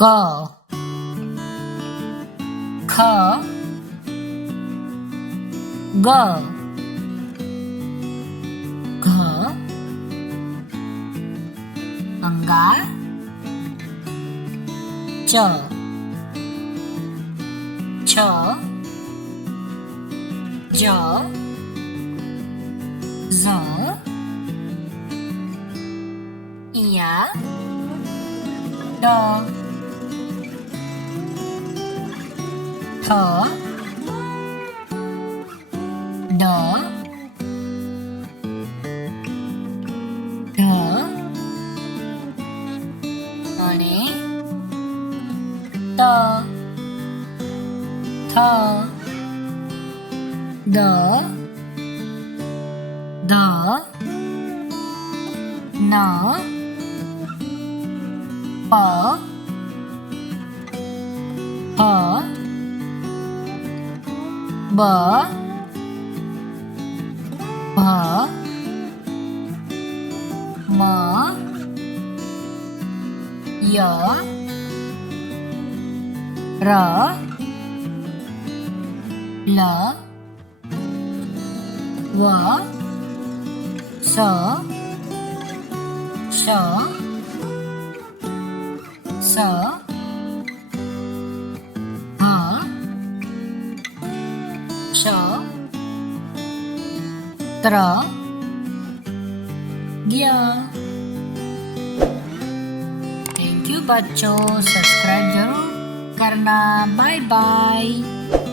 क ख ग घ अंगार च छ ज झ इया ड ठ ड ढ અને ત થ દ ધ ન પ હ બ ભ મ ય ર લ વ સ શ સ હ શ ત્ર ज्ञ। थैंक यू बच्चों, सब्सक्राइब जरूर करना। Bye bye.